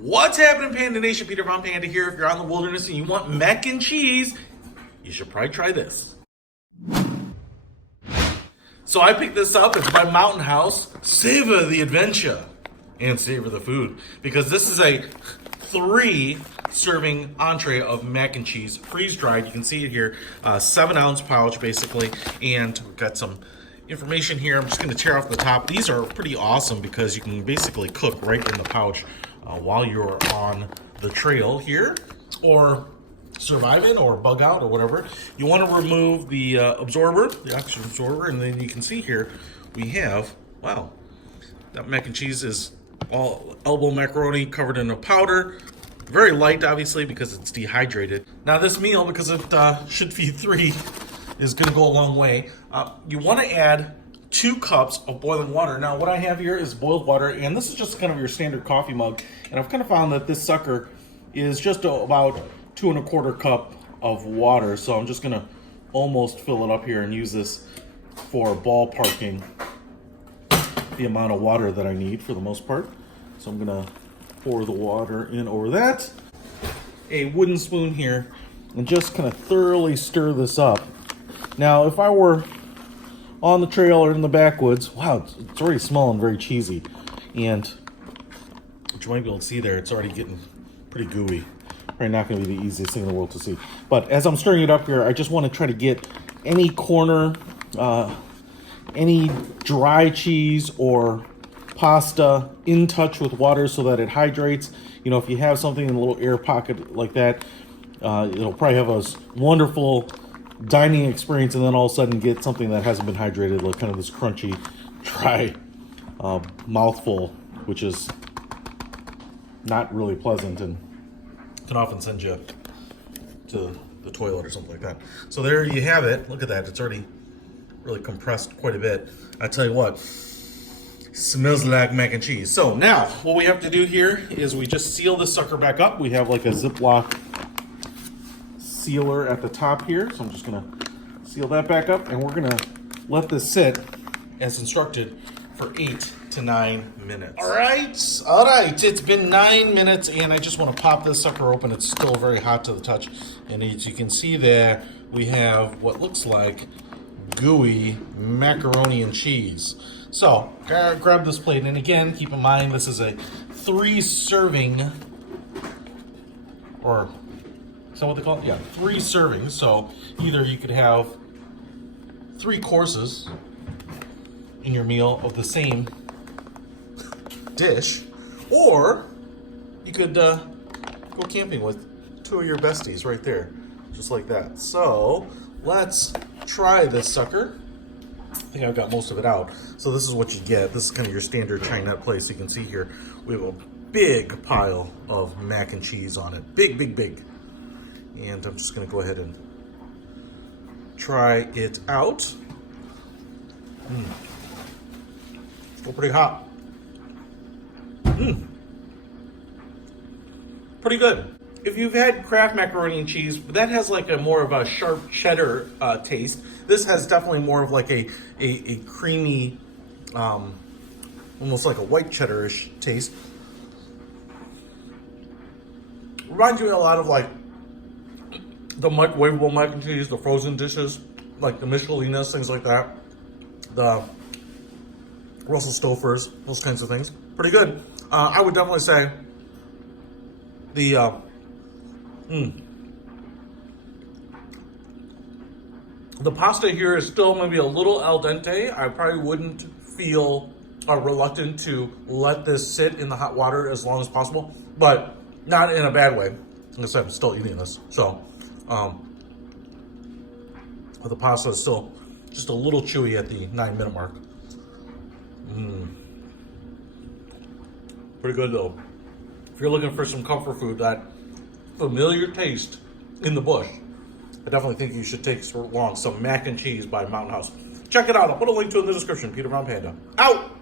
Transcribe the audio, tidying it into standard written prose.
What's happening, Panda Nation? Peter Von Panda here. If you're out in the wilderness and you want mac and cheese, you should probably try this. So I picked this up. It's by Mountain House. Savor the adventure and savor the food, because this is a 3-serving entree of mac and cheese, freeze-dried. You can see it here, 7-ounce pouch basically, and we've got some information here. I'm just going to tear off the top. These are pretty awesome because you can basically cook right in the pouch while you're on the trail here, or surviving, or bug out, or whatever. You want to remove the absorber, the oxygen absorber, and then you can see here we have, wow, that mac and cheese is all elbow macaroni covered in a powder. Very light, obviously, because it's dehydrated. Now this meal, because it should feed 3, is going to go a long way. You want to add 2 cups of boiling water. Now what I have here is boiled water, and this is just kind of your standard coffee mug. And I've kind of found that this sucker is just about 2 1/4 cup of water. So I'm just going to almost fill it up here and use this for ballparking the amount of water that I need for the most part. So I'm going to pour the water in over that. A wooden spoon here, and just kind of thoroughly stir this up. Now, if I were on the trail or in the backwoods, wow, it's already smelling very cheesy. And what you might be able to see there, it's already getting pretty gooey. Probably not going to be the easiest thing in the world to see. But as I'm stirring it up here, I just want to try to get any corner, any dry cheese or pasta in touch with water so that it hydrates. You know, if you have something in a little air pocket like that, it'll probably have a wonderful dining experience, and then all of a sudden get something that hasn't been hydrated, like kind of this crunchy, dry mouthful, which is not really pleasant and can often send you to the toilet or something like that. So there you have it. Look at that. It's already really compressed quite a bit. I tell you what, smells like mac and cheese. So now what we have to do here is we just seal this sucker back up. We have like a Ziploc sealer at the top here. So I'm just gonna seal that back up, and we're gonna let this sit as instructed for 8 to 9 minutes. All right. It's been 9 minutes, and I just want to pop this sucker open. It's still very hot to the touch, and as you can see there, we have what looks like gooey macaroni and cheese. So grab this plate, and again, keep in mind this is a 3-serving, or is that what they call it? Yeah, 3 servings. So either you could have 3 courses in your meal of the same dish, or you could go camping with 2 of your besties right there, just like that. So let's try this sucker. I think I've got most of it out. So this is what you get. This is kind of your standard Chinese place. You can see here we have a big pile of mac and cheese on it. Big, big, big. And I'm just going to go ahead and try it out. Still pretty hot. Pretty good. If you've had Kraft macaroni and cheese, that has like a more of a sharp cheddar taste. This has definitely more of like a creamy, almost like a white cheddar-ish taste. Reminds me a lot of like the microwavable mac and cheese, the frozen dishes, like the Michelinas, things like that. The Russell Stouffer's, those kinds of things. Pretty good. I would definitely say the the pasta here is still maybe a little al dente. I probably wouldn't feel reluctant to let this sit in the hot water as long as possible, but not in a bad way. Like I said, I'm still eating this. So the pasta is still just a little chewy at the 9-minute mark. Pretty good though. If you're looking for some comfort food, that familiar taste in the bush, I definitely think you should take along some mac and cheese by Mountain House. Check it out. I'll put a link to it in the description. Peter Von Panda, out!